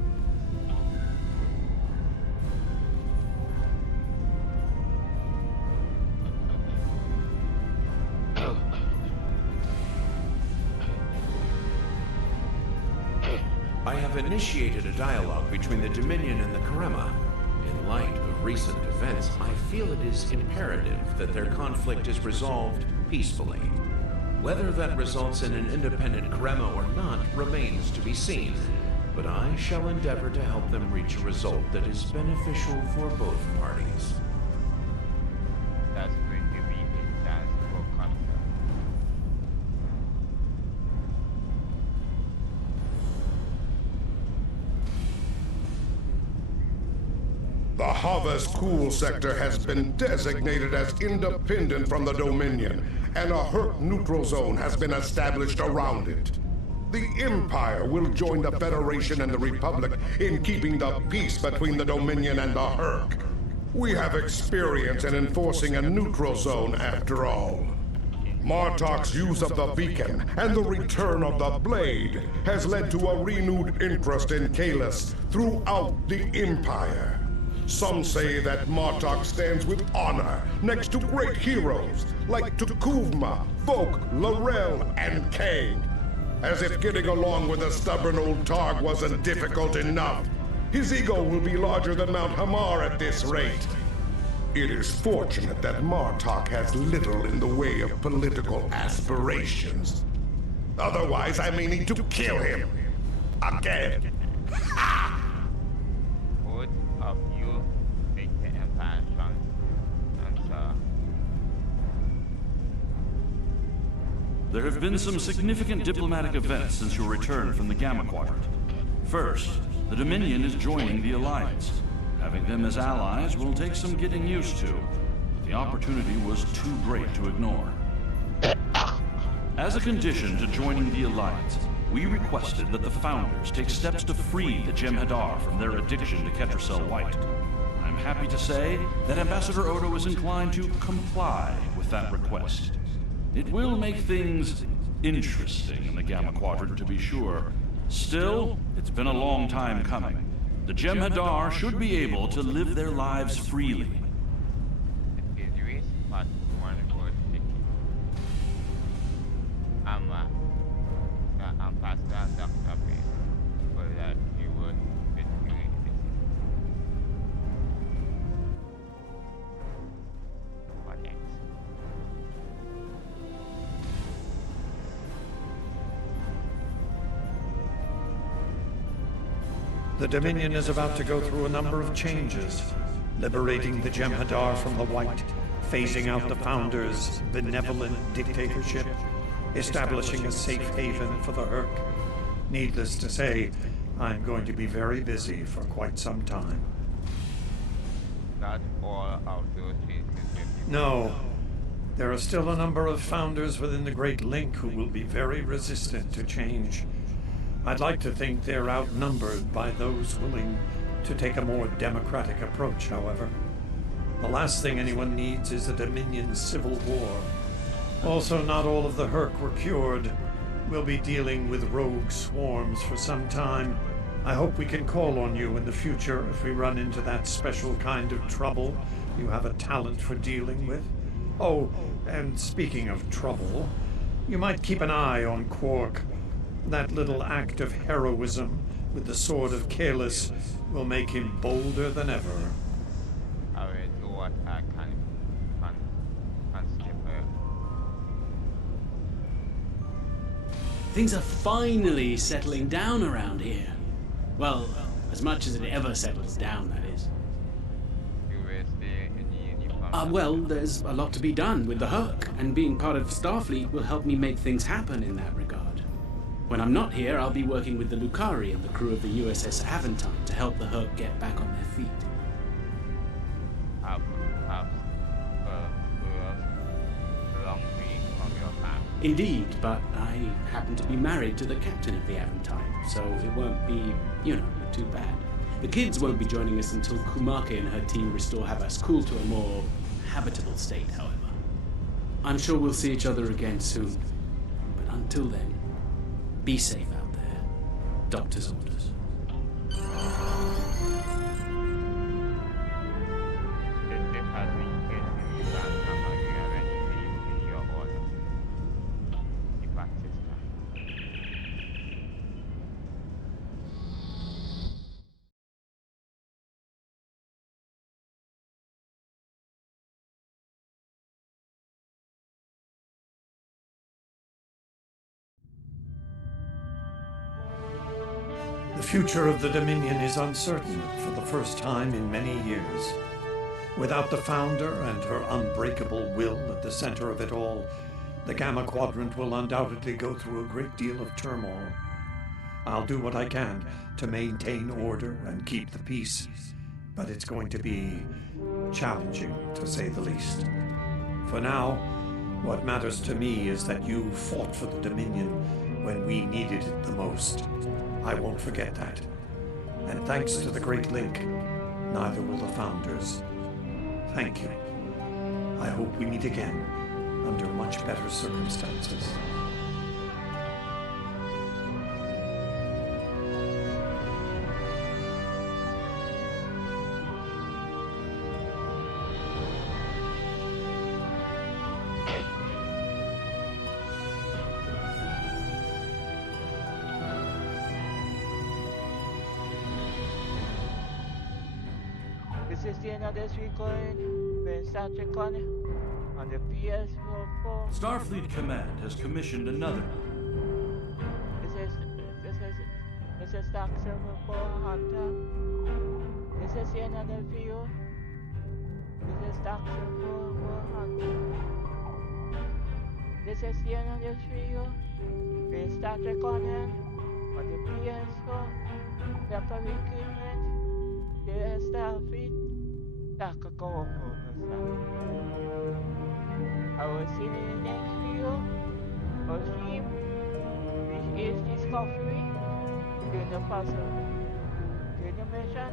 I have initiated a dialogue between the Dominion and the Karema. In light of recent events, I feel it is imperative that their conflict is resolved peacefully. Whether that results in an independent Karema or not remains to be seen, but I shall endeavor to help them reach a result that is beneficial for both parties. That's going to be a chance for contact. The Harvest Cool sector has been designated as independent from the Dominion, and a Herc neutral zone has been established around it. The Empire will join the Federation and the Republic in keeping the peace between the Dominion and the Herc. We have experience in enforcing a neutral zone after all. Martok's use of the beacon and the return of the blade has led to a renewed interest in Kahless throughout the Empire. Some say that Martok stands with honor next to great heroes like Tukuvma, Volk, Laurel, and Kang. As if getting along with a stubborn old Targ wasn't difficult enough. His ego will be larger than Mount Hamar at this rate. It is fortunate that Martok has little in the way of political aspirations. Otherwise, I may need to kill him. Again. Both of you make the Empire strong. Answer. There have been some significant diplomatic events since your return from the Gamma Quadrant. First, the Dominion is joining the Alliance. Having them as allies will take some getting used to. The opportunity was too great to ignore. As a condition to joining the Alliance, we requested that the Founders take steps to free the Jem'Hadar from their addiction to Ketracel White. I'm happy to say that Ambassador Odo is inclined to comply with that request. It will make things interesting in the Gamma Quadrant, to be sure. Still, it's been a long time coming. The Jem'Hadar should be able to live their lives freely. I'm past that Dr. P. For that you would be doing this. What next? The Dominion is about to go through a number of changes, liberating the Jem'Hadar from the White, phasing out the Founders' benevolent dictatorship, establishing a safe haven for the Herc. Needless to say, I'm going to be very busy for quite some time. not all of those changes will be No. There are still a number of founders within the Great Link who will be very resistant to change. I'd like to think they're outnumbered by those willing to take a more democratic approach, however. The last thing anyone needs is a Dominion civil war. Also, not all of the Herc were cured. We'll be dealing with rogue swarms for some time. I hope we can call on you in the future if we run into that special kind of trouble you have a talent for dealing with. Oh, and speaking of trouble, you might keep an eye on Quark. That little act of heroism with the sword of Kalis will make him bolder than ever. I will do what I can skipper. Things are finally settling down around here. Well, as much as it ever settles down, that is. You will stay in uniform. Well, there's a lot to be done with the Herc, and being part of Starfleet will help me make things happen in that regard. When I'm not here, I'll be working with the Lucari and the crew of the USS Aventine to help the Herc get back on their feet. Indeed, but I happen to be married to the captain of the Aventine, so it won't be, too bad. The kids won't be joining us until Kumake and her team restore Habaskul to a more habitable state, however. I'm sure we'll see each other again soon, but until then, be safe out there. Doctor's orders. The future of the Dominion is uncertain for the first time in many years. Without the Founder and her unbreakable will at the center of it all, the Gamma Quadrant will undoubtedly go through a great deal of turmoil. I'll do what I can to maintain order and keep the peace, but it's going to be challenging, to say the least. For now, what matters to me is that you fought for the Dominion when we needed it the most. I won't forget that. And thanks to the Great Link, neither will the Founders. Thank you. I hope we meet again under much better circumstances. This is the end of this recording with StarTrek on the ps4. Starfleet Command has commissioned another. This is Dark Server 4 Hunter. This is the end of the video. This is Dark Server 4 Hunter. This is the end of this video with StarTrek on the ps4. Temporal recruitment. There is Starfleet. I will see you in the next video or stream, which is discovery during the puzzle, during the mission,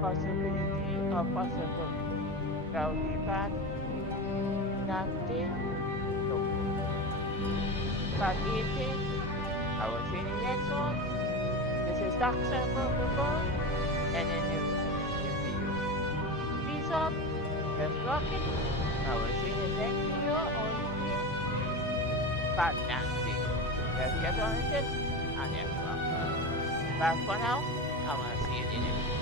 possibility or possible. That will be bad, nothing, no. But eating, I will see you in the next one. This is Dark Server before, and then up, just rocking. I will see you next video on stream. But nothing. Let's get on with it. And then rock. But for now, I will see you in the next video.